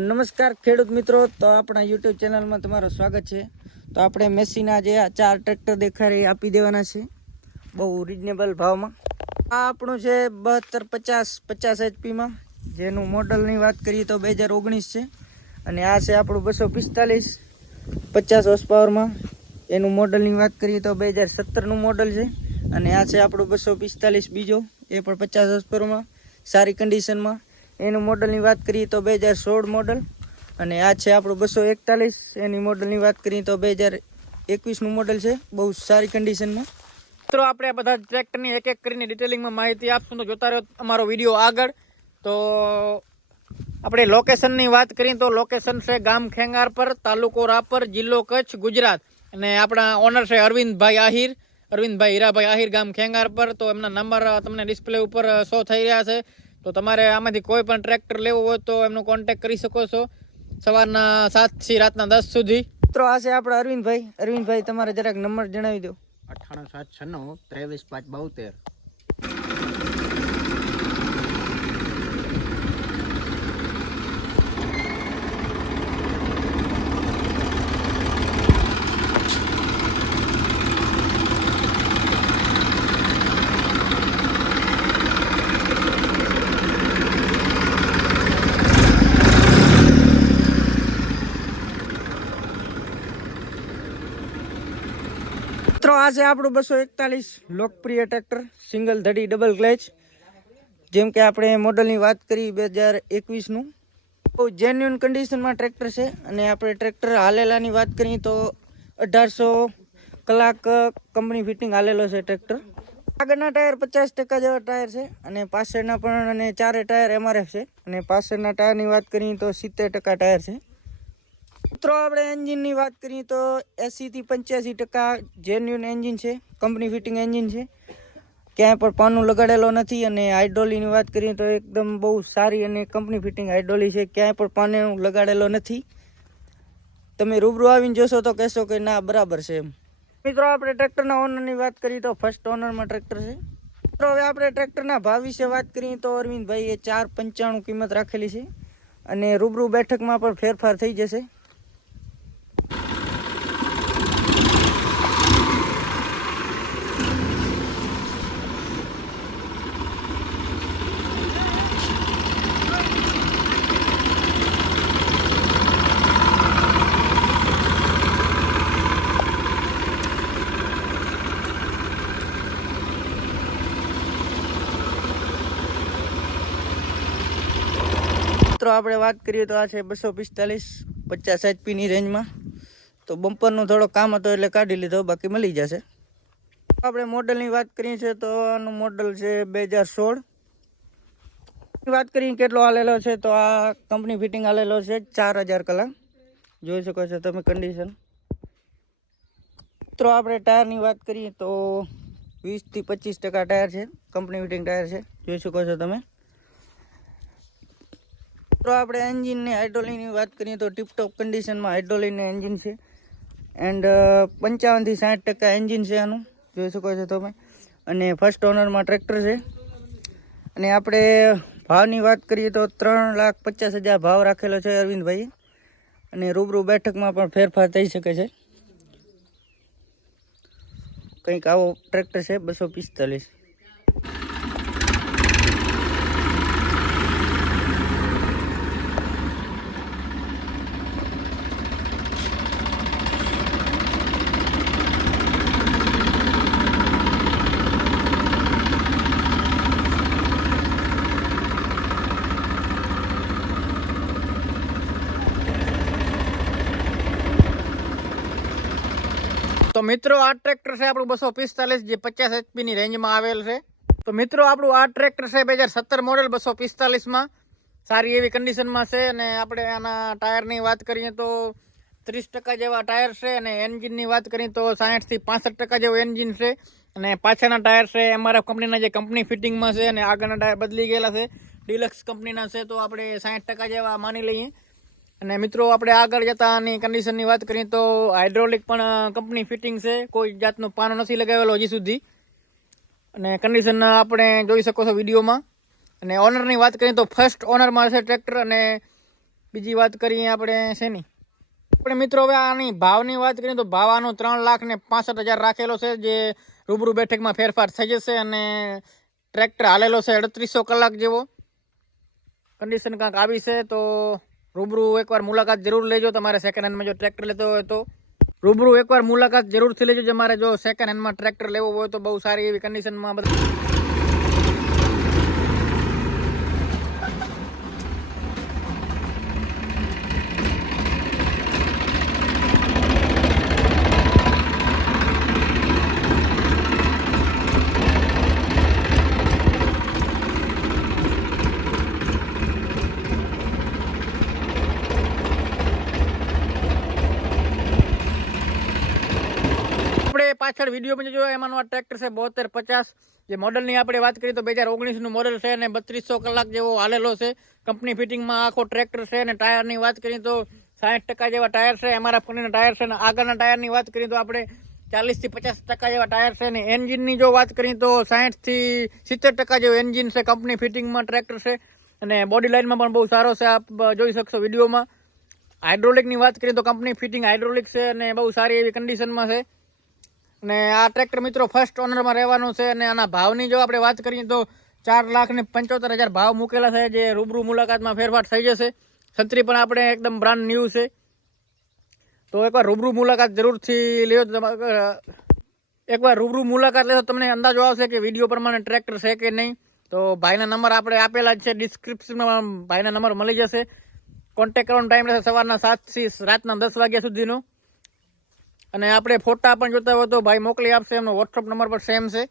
નમસ્કાર ખેડૂત મિત્રો, તો આપણા યુટ્યુબ ચેનલમાં તમારું સ્વાગત છે. તો આપણે મેસીના જે આ ચાર ટ્રેક્ટર દેખાય એ આપી દેવાના છે, બહુ રિઝનેબલ ભાવમાં. આ આપણું છે બહત્તર પચાસ પચાસ એચપીમાં જેનું મોડલની વાત કરીએ તો બે હજાર ઓગણીસ છે. અને આ છે આપણું બસો પિસ્તાલીસ, પચાસ હોર્સ એનું મોડલની વાત કરીએ તો બે હજાર સત્તરનું મોડલ છે. અને આ છે આપણું બસો પિસ્તાલીસ બીજો, એ પણ પચાસ હોર્સ સારી કન્ડિશનમાં એનું મોડલની વાત કરીએ તો બે હજાર સોળ મોડલ અને આ છે આપણું બસો એકતાલીસ. એની મોડલની વાત કરીએ તો બે હજાર એકવીસનું મોડલ છે, બહુ સારી કન્ડિશનમાં મિત્રો, આપણે બધા ટ્રેક્ટરની એક એક કરીને ડિટેલિંગમાં માહિતી આપશું તો જોતા રહ્યો અમારો વીડિયો આગળ. તો આપણે લોકેશનની વાત કરીએ તો લોકેશન છે ગામ ખેંગાર પર, તાલુકો રાપર, જિલ્લો કચ્છ, ગુજરાત. અને આપણા ઓનર છે અરવિંદભાઈ આહિર. અરવિંદભાઈ હીરાભાઈ આહિર ગામ ખેંગાર પર. તો એમના નંબર તમને ડિસ્પ્લે ઉપર શો થઈ રહ્યા છે. તો તમારે આમાંથી કોઈ પણ ટ્રેક્ટર લેવું હોય તો એમનો કોન્ટેક્ટ કરી શકો છો સવારના સાતથી રાતના દસ સુધી. મિત્રો આ છે આપણા અરવિંદભાઈ. અરવિંદભાઈ તમારે જરાક નંબર જણાવી દો. અઠ્ઠાણું સાત છન્નું ત્રેવીસ પાંચ બોતેર. મિત્રો આ છે આપણું બસો એકતાલીસ લોકપ્રિય ટ્રેક્ટર, સિંગલ ધડી ડબલ ક્લેચ જેમ કે આપણે મોડલની વાત કરી બે હજાર એકવીસનું. બહુ જેન્યુન કન્ડિશનમાં ટ્રેક્ટર છે અને આપણે ટ્રેક્ટર હાલેલાની વાત કરીએ તો અઢારસો કલાક કંપની ફિટિંગ હાલેલો છે ટ્રેક્ટર. આગળના ટાયર પચાસ ટકા જેવા ટાયર છે અને પાછળના પણ અને ચારે ટાયર એમઆરએફ છે. અને પાછળના ટાયરની વાત કરીએ તો સિત્તેર ટકા ટાયર છે. મિત્રો, આપણે એન્જિનની વાત કરીએ તો એંસીથી પંચ્યાસી ટકા જેન્યુન એન્જિન છે કંપની ફિટિંગ એન્જિન છે. ક્યાંય પણ પાનું લગાડેલો નથી અને હાઇડ્રોલીની વાત કરીએ તો એકદમ બહુ સારી અને કંપની ફિટિંગ હાઇડ્રોલી છે, ક્યાંય પણ પાનું લગાડેલો નથી. તમે રૂબરૂ આવીને જોશો તો કહેશો કે ના, બરાબર છે એમ. મિત્રો, આપણે ટ્રેક્ટરના ઓનરની વાત કરીએ તો ફર્સ્ટ ઓનરમાં ટ્રેક્ટર છે. મિત્રો, હવે આપણે ટ્રેક્ટરના ભાવ વિશે વાત કરીએ તો અરવિંદભાઈએ ચાર પંચાણું કિંમત રાખેલી છે અને રૂબરૂ બેઠકમાં પણ ફેરફાર થઈ જશે. મિત્રો આપણે વાત કરીએ તો આ છે બસો પિસ્તાલીસ પચાસ એચપીની રેન્જમાં તો બમ્પરનું થોડો કામ હતો એટલે કાઢી લીધો, બાકી મળી જશે. આપણે મોડલની વાત કરીએ છીએ તો આનું મોડલ છે બે હજાર સોળ. વાત કરીએ કેટલો હાલેલો છે તો આ કંપની ફિટિંગ આલેલો છે ચાર હજાર કલાક. જોઈ શકો છો તમે કન્ડિશન મિત્રો આપણે ટાયરની વાત કરીએ તો વીસથી પચીસ ટકા ટાયર છે, કંપની ફિટિંગ ટાયર છે. જોઈ શકો છો તમે. તો આપણે એન્જિનની હાઇડ્રોલિનની વાત કરીએ તો ટીપટોપ કન્ડિશનમાં હાઇડ્રોલિનનું એન્જિન છે. એન્ડ પંચાવનથી સાઠ ટકા એન્જિન છે આનું, જોઈ શકો છો તમે. અને ફર્સ્ટ ઓનરમાં ટ્રેક્ટર છે. અને આપણે ભાવની વાત કરીએ તો ત્રણ લાખ પચાસ હજાર ભાવ રાખેલો છે અરવિંદભાઈ અને રૂબરૂ બેઠકમાં પણ ફેરફાર થઈ શકે છે. કંઈક આવો ટ્રેક્ટર છે, બસો પિસ્તાલીસ. તો મિત્રો, આ ટ્રેક્ટર છે આપણું બસો પિસ્તાલીસ જે પચાસ એચપીની રેન્જમાં આવેલ છે. તો મિત્રો, આપણું આ ટ્રેક્ટર છે બે હજાર સત્તર મોડેલ બસો પિસ્તાલીસમાં. સારી એવી કન્ડિશનમાં છે અને આપણે આના ટાયરની વાત કરીએ તો ત્રીસ ટકા જેવા ટાયર છે અને એન્જિનની વાત કરીએ તો સાઠથી પાસઠ ટકા જેવું એન્જિન છે. અને પાછળના ટાયર છે એમઆરએફ કંપનીના જે કંપની ફિટિંગમાં છે અને આગળના ટાયર બદલી ગયેલા છે. ડિલક્સ કંપનીના છે તો આપણે સાઠ ટકા જેવા માની લઈએ. અને મિત્રો, આપણે આગળ જતાની કન્ડિશનની વાત કરીએ તો હાઇડ્રોલિક પણ કંપની ફિટિંગ છે. કોઈ જાતનું પાનો નથી લગાવેલો હજી સુધી. અને કન્ડિશન આપણે જોઈ શકો છો વિડીયોમાં. અને ઓનરની વાત કરીએ તો ફર્સ્ટ ઓનરમાં છે ટ્રેક્ટર અને બીજી વાત કરીએ આપણે શેની. આપણે મિત્રો, હવે આની ભાવની વાત કરીએ તો ભાવ આનો ત્રણ લાખ ને પાસઠ હજાર રાખેલો છે, જે રૂબરૂ બેઠકમાં ફેરફાર થઈ જશે અને ટ્રેક્ટર હાલેલો છે અડત્રીસો કલાક જેવો. કન્ડિશન કાંક આવી છે તો રૂબરૂ એકવાર મુલાકાત જરૂર લેજો. તમારે સેકન્ડ હેન્ડમાં જો ટ્રેક્ટર લેતો હોય તો રૂબરૂ એકવાર મુલાકાત જરૂરથી લેજો. તમારે જો સેકન્ડ હેન્ડમાં ટ્રેક્ટર લેવો હોય તો બહુ સારી એવી કન્ડિશનમાં બધા આપણે પાછળ વીડિયો જોયો એમાંનું આ ટ્રેક્ટર છે બોતેર, પચાસ. જે મોડલની આપણે વાત કરીએ તો બે હજાર ઓગણીસનું મોડલ છે અને બત્રીસો કલાક જેવો હાલેલો છે. કંપની ફિટિંગમાં આખો ટ્રેક્ટર છે અને ટાયરની વાત કરીએ તો સાઠ ટકા જેવા ટાયર છે. અમારા ફોનના ટાયર છે અને આગળના ટાયરની વાત કરીએ તો આપણે ચાલીસથી પચાસ ટકા જેવા ટાયર છે અને એન્જિનની જો વાત કરીએ તો સાઠથી સિત્તેર ટકા જેવું એન્જિન છે કંપની ફિટિંગમાં ટ્રેક્ટર છે. અને બોડી લાઇનમાં પણ બહુ સારો છે. આપ જોઈ શકશો વિડીયોમાં હાઇડ્રોલિકની વાત કરીએ તો કંપની ફિટિંગ હાઇડ્રોલિક છે અને બહુ સારી એવી કન્ડિશનમાં છે. અને આ ટ્રેક્ટર મિત્રો ફર્સ્ટ ઓનરમાં રહેવાનું છે અને આના ભાવની જો આપણે વાત કરીએ તો ચાર લાખ ને પંચોતેર હજાર ભાવ મૂકેલા છે, જે રૂબરૂ મુલાકાતમાં ફેરફાર થઈ જશે. છત્રી પણ આપણે એકદમ બ્રાન્ડ ન્યૂ છે. તો એકવાર રૂબરૂ મુલાકાત જરૂરથી તો એકવાર રૂબરૂ મુલાકાત લેશો તમને અંદાજો આવશે કે વીડિયો પ્રમાણે ટ્રેક્ટર છે કે નહીં. તો ભાઈના નંબર આપણે આપેલા જ છે ડિસ્ક્રિપ્શનમાં ભાઈના નંબર મળી જશે. કોન્ટેક કરવાનો ટાઈમ રહેશે સવારના સાતથી રાતના દસ વાગ્યા સુધીનો. અને આપણે ફોટા પણ જોતા હોય તો ભાઈ મોકલી આપશે. એમનો વોટ્સઅપ નંબર પર સેમ છે.